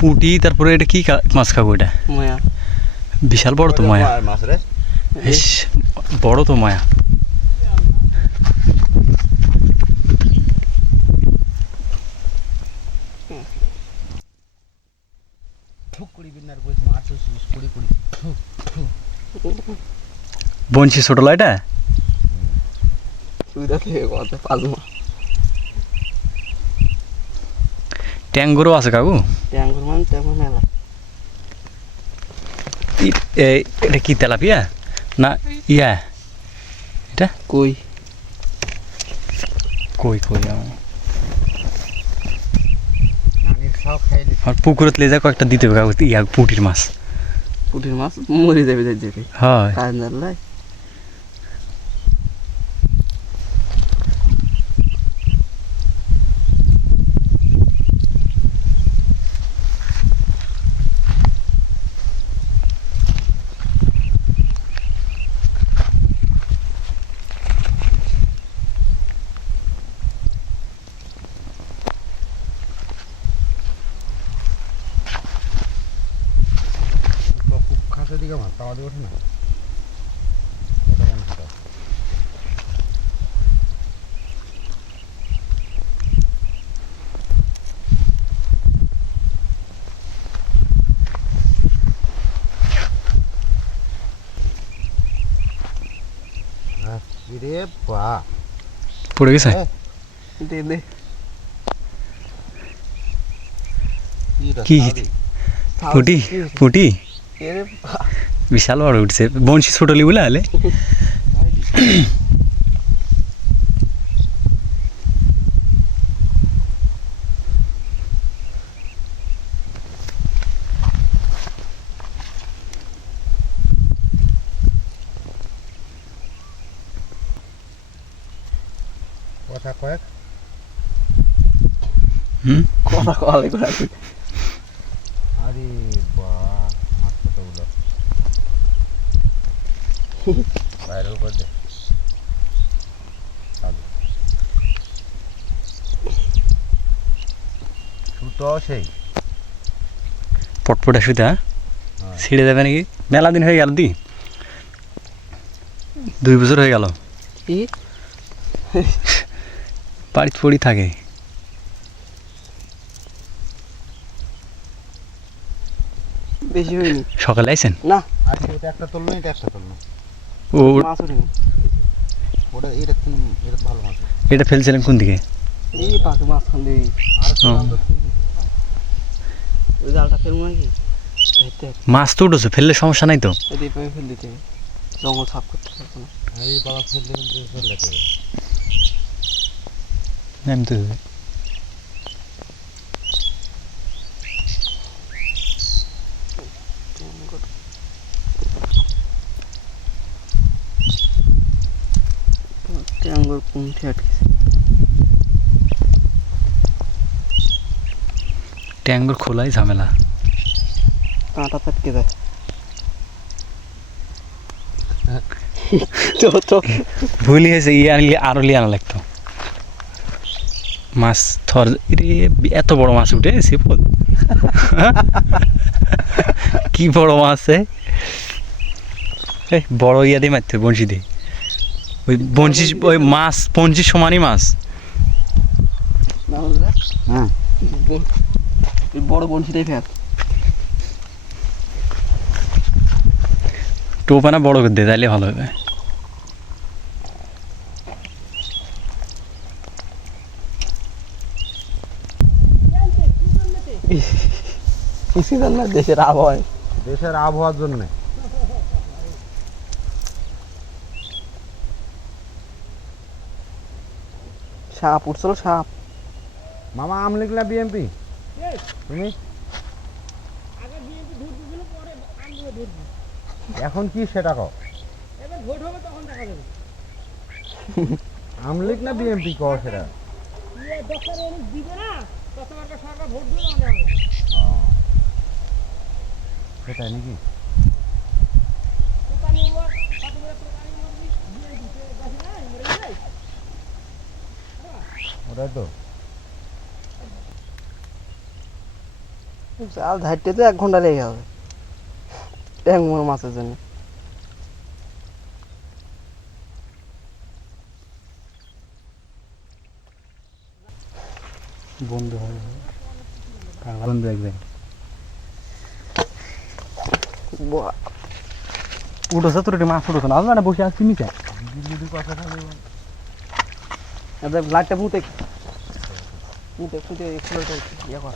পুঁটি তারপরে এটা কি মাছ খাবো এটা? মায়া। বিশাল বড় তো মায়া। বেশ বড় তো মায়া। বঞ্চি ছোট লয়টা ট্যাঙ্গুরও আছে কাকু। এটা কি তেলাপিয়া না ইয়া? এটা কই কই কই আর পুকুরত লে যা কয়েকটা দিতে হবে কাকু, ইয়া পুঁটির মাছ। পুঁটির মাছ মরে যাবে যেতে হয় কাজ না। দিকে মাছ তাওয়া দিয়ে ওঠে না। পড়ে গেছে। কি পুঁটি? পুঁটি বিশাল বড় উঠছে। বংশী ছোটলি বলে আলে কথা কয়েক কথা কলে করে আরে বাহ মাছ কতগুলো ভাইরাল করে দে। ছুটো সেই পটপটা সুতা ছিঁড়ে যাবে নাকি? মেলা দিন হয়ে গেল, 2 বছর হয়ে গেল বাড়িতে পড়ি থাকে। বেশি হয়নি। সকালে আইছেন না আজকে এটা একটা তুললো, এটা একটা তুললো। ও মাছ ওঠেনি। ওটা এটা এটা ভালো মাছ। এটা ফেলছিলেন কোন দিকে? এই পাখি মাছ খান দিই। আর ওই জালটা ফেলবো নাকি? মাছ তো উঠেছে, ফেললে সমস্যা নাই তো। এদিকে পায়ে ফেল দিতে হবে, জঙ্গল সাফ করতে পারবো না। এই বাবা ফেললে কিন্তু ফেললে তো নামতে হবে। ট্যাঙ্গর পুঁটি আটকেছে। ট্যাঙ্গর খোলাই ঝামেলা। কাঁটা পাটকে যায়। ভুলি হয়েছে, ইয়ে আনলে আরো লিয়ে আনা লাগতো। মাছ থর এত বড় মাছ উঠে সিপল কি বড় মাছ বড় ইয়া দিয়ে মারতে বঞ্চি দিয়ে। ওই বঞ্চি ওই মাছ পঞ্চির সমানই মাছ। হ্যাঁ বড় বনশিটাই ফেল। টোপানা বড় করে দিয়ে তাইলে ভালো হবে। দেশের আবহাওয়ায়, দেশের আবহাওয়ার জন্য সাপ উঠছিল সাপ। মামা আম লিখলা বিএমপি তুমি এখন কি সেটা কও? আম লিখ না বিএমপি কও সেটা? সেটাই নাকি? ওটাই তো জাল ধারতে তো 1 ঘন্টা লেগে যাবে ট্যাংমোর মাছের জন্য। বন্ধু হবে বন্ধু একদম উঠোছে তোর মাছ উঠোছে না মানে বসে আসছি নিচে লাইটটা মুতে মুতে ফুটে ইয়ে কর